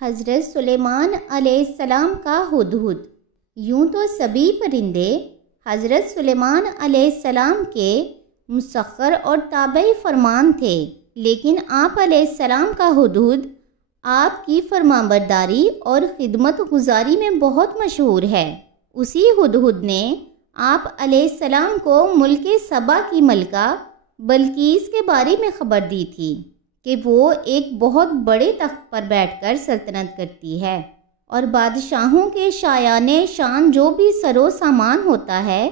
حضرت سلیمان علیہ السلام کا ہدہد۔ یوں تو سبھی پرندے حضرت سلیمان علیہ السلام کے مسخر اور تابع فرمان تھے، لیکن آپ علیہ السلام کا ہدہد آپ کی فرمانبرداری اور خدمت گزاری میں بہت مشہور ہے۔ اسی ہدہد نے آپ علیہ السلام کو ملک سبا کی ملکہ بلقیس کے بارے میں خبر دی تھی کہ وہ ایک بہت بڑے تخت پر بیٹھ کر سلطنت کرتی ہے، اور بادشاہوں کے شایان شان جو بھی سر و سامان ہوتا ہے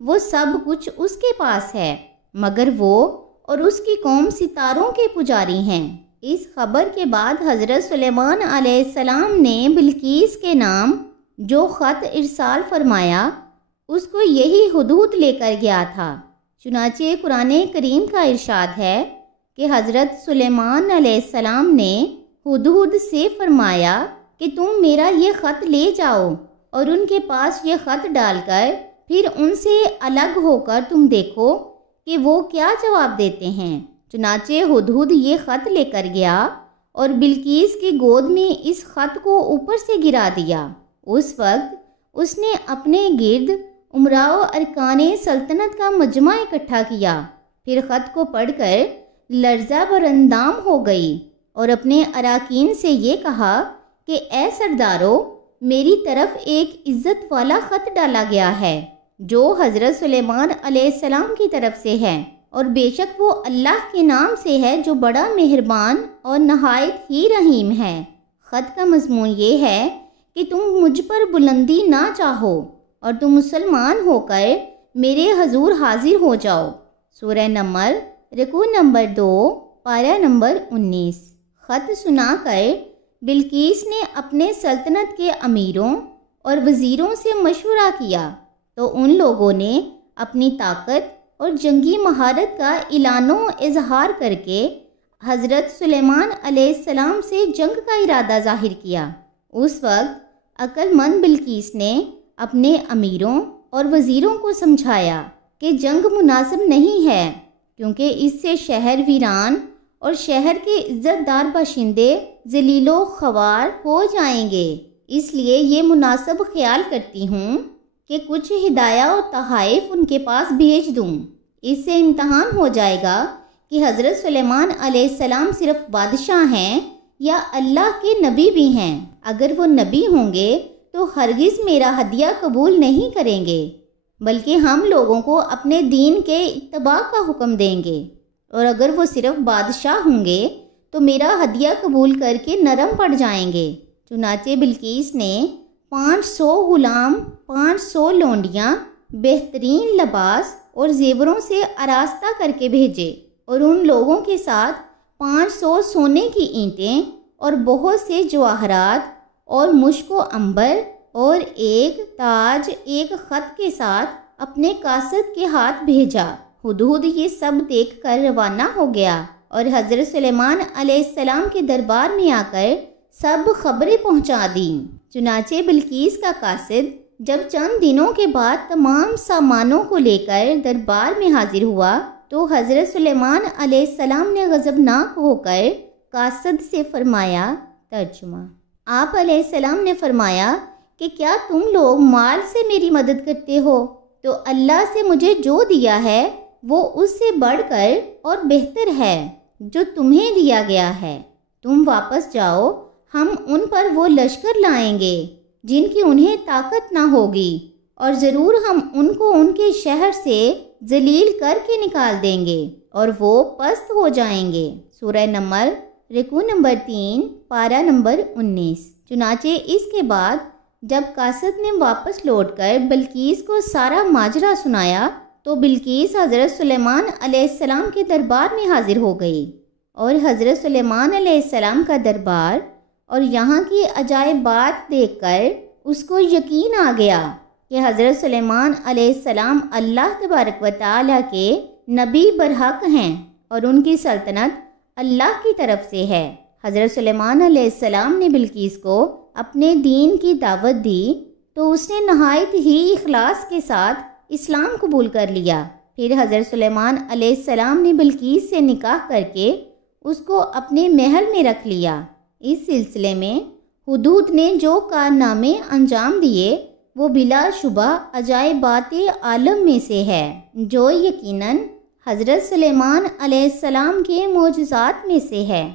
وہ سب کچھ اس کے پاس ہے، مگر وہ اور اس کی قوم ستاروں کے پجاری ہیں۔ اس خبر کے بعد حضرت سلیمان علیہ السلام نے بلقیس کے نام جو خط ارسال فرمایا اس کو یہی ہدہد لے کر گیا تھا۔ چنانچہ قرآن کریم کا ارشاد ہے کہ حضرت سلیمان علیہ السلام نے ہدہد سے فرمایا کہ تم میرا یہ خط لے جاؤ اور ان کے پاس یہ خط ڈال کر پھر ان سے الگ ہو کر تم دیکھو کہ وہ کیا جواب دیتے ہیں۔ چنانچہ ہدہد یہ خط لے کر گیا اور بلقیس کی گود میں اس خط کو اوپر سے گرا دیا۔ اس وقت اس نے اپنے گرد امراء و ارکان سلطنت کا مجمع اکٹھا کیا، پھر خط کو پڑھ کر لرزہ براندام ہو گئی اور اپنے اراکین سے یہ کہا کہ اے سردارو، میری طرف ایک عزت والا خط ڈالا گیا ہے جو حضرت سلیمان علیہ السلام کی طرف سے ہے، اور بے شک وہ اللہ کے نام سے ہے جو بڑا مہربان اور نہایت ہی رحیم ہے۔ خط کا مضمون یہ ہے کہ تم مجھ پر بلندی نہ چاہو اور تم مسلمان ہو کر میرے حضور حاضر ہو جاؤ۔ سورہ نمل رکوع نمبر 2 پارہ نمبر 19۔ خط سنا کر بلقیس نے اپنے سلطنت کے امیروں اور وزیروں سے مشورہ کیا تو ان لوگوں نے اپنی طاقت اور جنگی مہارت کا اعلان و اظہار کر کے حضرت سلیمان علیہ السلام سے جنگ کا ارادہ ظاہر کیا۔ اس وقت عقل مند بلقیس نے اپنے امیروں اور وزیروں کو سمجھایا کہ جنگ مناسب نہیں ہے، کیونکہ اس سے شہر ویران اور شہر کے عزت دار باشندے ذلیل و خوار ہو جائیں گے، اس لیے یہ مناسب خیال کرتی ہوں کہ کچھ ہدایہ و تحائف ان کے پاس بھیج دوں۔ اس سے امتحان ہو جائے گا کہ حضرت سلیمان علیہ السلام صرف بادشاہ ہیں یا اللہ کے نبی بھی ہیں۔ اگر وہ نبی ہوں گے تو ہرگز میرا ہدیہ قبول نہیں کریں گے، بلکہ ہم لوگوں کو اپنے دین کے اتباع کا حکم دیں گے، اور اگر وہ صرف بادشاہ ہوں گے تو میرا ہدیہ قبول کر کے نرم پڑ جائیں گے۔ چنانچہ بلقیس نے 500 غلام، 500 لونڈیاں، بہترین لباس اور زیوروں سے آراستہ کر کے بھیجے، اور ان لوگوں کے ساتھ 500 سونے کی اینٹیں اور بہت سے جواہرات اور مشک و عنبر اور ایک تاج ایک خط کے ساتھ اپنے قاصد کے ہاتھ بھیجا۔ ہدہد یہ سب دیکھ کر روانہ ہو گیا اور حضرت سلیمان علیہ السلام کے دربار میں آ کر سب خبریں پہنچا دیں۔ چنانچہ بلقیس کا قاصد جب چند دنوں کے بعد تمام سامانوں کو لے کر دربار میں حاضر ہوا تو حضرت سلیمان علیہ السلام نے غضبناک ہو کر قاصد سے فرمایا، ترجمہ: آپ علیہ السلام نے فرمایا کہ کیا تم لوگ مال سے میری مدد کرتے ہو؟ تو اللہ سے مجھے جو دیا ہے وہ اس سے بڑھ کر اور بہتر ہے جو تمہیں دیا گیا ہے۔ تم واپس جاؤ، ہم ان پر وہ لشکر لائیں گے جن کی انہیں طاقت نہ ہوگی، اور ضرور ہم ان کو ان کے شہر سے ذلیل کر کے نکال دیں گے اور وہ پست ہو جائیں گے۔ سورہ نمل رکوع نمبر 3 پارہ نمبر 19۔ چنانچہ اس کے بعد جب قاصد نے واپس لوٹ کر بلقیس کو سارا ماجرا سنایا تو بلقیس حضرت سلیمان علیہ السلام کے دربار میں حاضر ہو گئی، اور حضرت سلیمان علیہ السلام کا دربار اور یہاں کی عجائبات دیکھ کر اس کو یقین آ گیا کہ حضرت سلیمان علیہ السلام اللہ تبارک و تعالیٰ کے نبی برحق ہیں اور ان کی سلطنت اللہ کی طرف سے ہے۔ حضرت سلیمان علیہ السلام نے بلقیس کو اپنے دین کی دعوت دی تو اس نے نہایت ہی اخلاص کے ساتھ اسلام قبول کر لیا۔ پھر حضرت سلیمان علیہ السلام نے بلقیس سے نکاح کر کے اس کو اپنے محل میں رکھ لیا۔ اس سلسلے میں ہدہد نے جو کارنامے انجام دیے وہ بلا شبہ عجائبات عالم میں سے ہے، جو یقیناً حضرت سلیمان علیہ السلام کے معجزات میں سے ہے۔